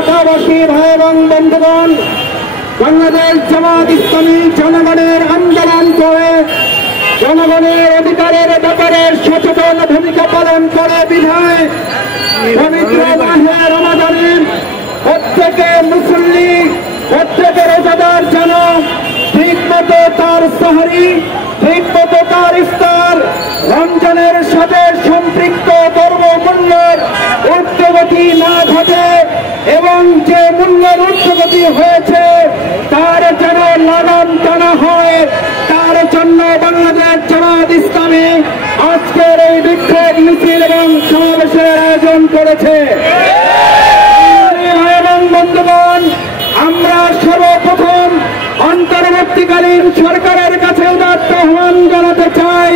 ঢাকাবাসী ভাই এবং বন্ধুগণ, বাংলাদেশ জামাত ইসলামী জনগণের আন্দোলন করে জনগণের অধিকারের ব্যাপারে সচেতন ভূমিকা পালন করে বিধায় পবিত্র মাহে রমাদানের প্রত্যেকে মুসল্লি, প্রত্যেকে রোজাদার যেন ঠিক মতো তার সাহরি, ঠিক মতো তার ইফতার রমজানের সাথে সম্পৃক্ত দ্রব্যমূল্যের ঊর্ধ্বগতি না ঘটে এবং যে মূল্যের ঊর্ধ্বগতি হয়েছে তার যেন লাগাম টানা হয়। তার জন্য বাংলাদেশ জামাত ইসলামী আজকের এই বিক্ষোভ মিছিল এবং সমাবেশের আয়োজন করেছে। এবং বন্ধুগণ, আমরা সর্বপ্রথম অন্তর্বর্তীকালীন সরকারের কাছে উদাত্ত আহ্বান জানাতে চাই,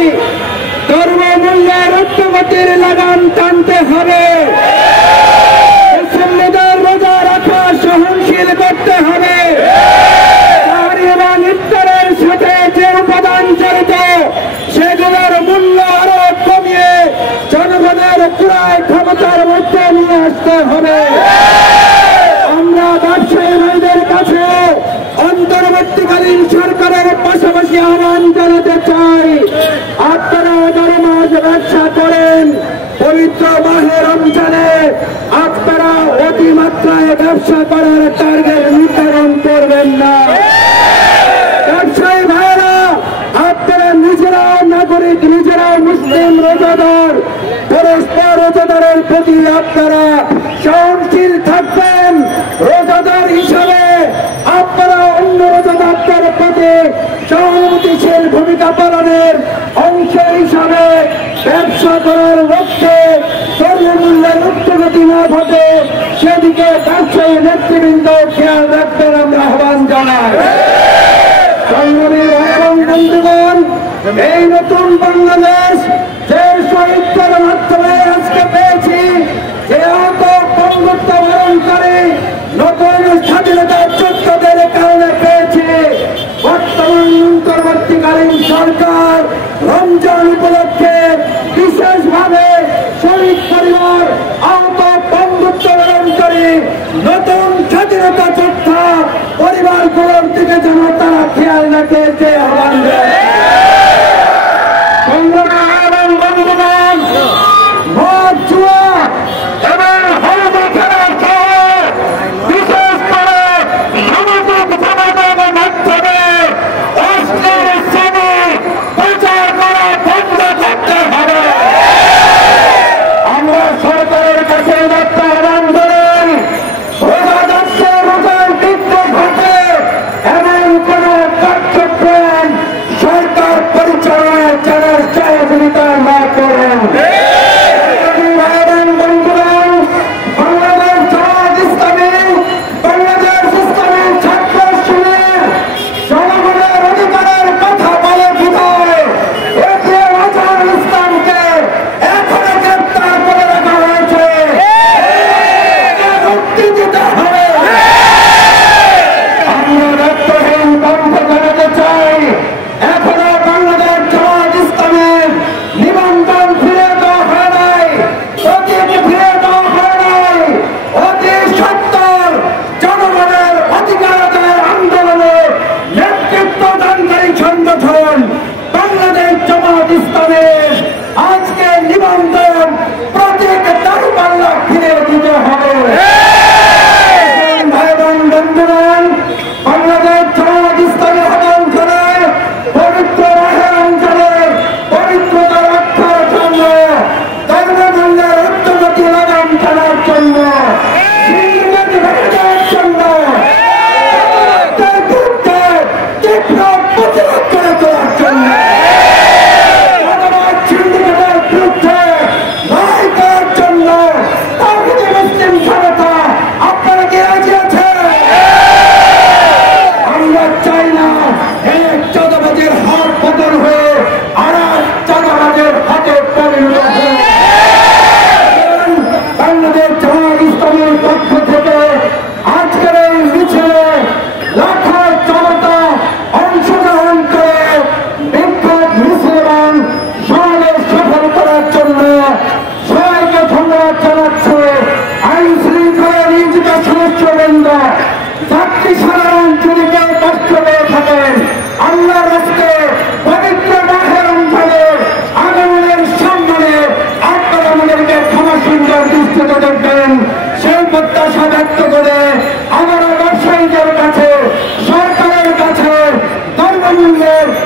দ্রব্যমূল্যের ঊর্ধ্বগতির লাগাম টানতে হবে, মুসল্লিদের রোজা রাখা সহনশীল করতে হবে, এবং ইফতারের সাথে যে উপাদান জড়িত সেগুলোর মূল্য আরো কমিয়ে জনগণের ক্রয় ক্ষমতার মধ্যে নিয়ে আসতে হবে। আমরা ব্যবসায়ী ভাইদের কাছে অন্তর্বর্তীকালীন সরকারের পাশাপাশি আহ্বান জানাতে চাই, আপনারা 11 মাস ব্যবসা করেন, পবিত্র মাহে রমজানে আপনারা অতিমাত্রায় ব্যবসা করার টার্গেট নির্ধারণ করবেন না। ব্যবসায়ী ভাইরা আপনারা নিজেরাও নাগরিক, নিজেরাও মুসলিম রোজাদার, পরস্পর রোজাদারের প্রতি আপনারা সহনশীল থাকবেন। রোজাদার হিসাবে আপনারা অন্য রোজাদারদের প্রতি সহানুভূতিশীল ভূমিকা পালনের অংশ হিসাবে ব্যবসা করার লক্ষ্যে দ্রব্যমূল্যের ঊর্ধ্বগতি না ঘটে সেদিকে ব্যবসায়ী নেতৃবৃন্দ খেয়াল রাখবেন আমরা আহ্বান জানাই। সংগ্রামী ভাই এবং বন্ধুগণ, এই নতুন বাংলাদেশ যে শহীদদের মাধ্যমে আজকে পেয়েছি, যে আহত বন্ধুত্ব বরণকারী নতুন স্বাধীনতা যোদ্ধাদের কারণে পেয়েছি, বর্তমান অন্তর্বর্তীকালীন সরকার রমজান উপলক্ষে বিশেষভাবে শহীদ পরিবার, আহত বন্ধুত্ব বরণকারী নতুন স্বাধীনতা যোদ্ধা পরিবারগুলোর দিকে যেন তারা খেয়াল রাখে যে আহ্বান দেয়। এবং বন্ধুগণ, ভোট জুয়া এবং হলুদ খেলার সহ বিশেষ করে সামাজিক যোগাযোগের মাধ্যমে অশ্লীল ছবি প্রচার করা বন্ধ করতে হবে। আমরা সরকারের কাছে উদাত্ত আহ্বান করেন, রোজাদারদের রোজার বিঘ্ন ঘটে এমন কোন কার্যক্রম সুন্দর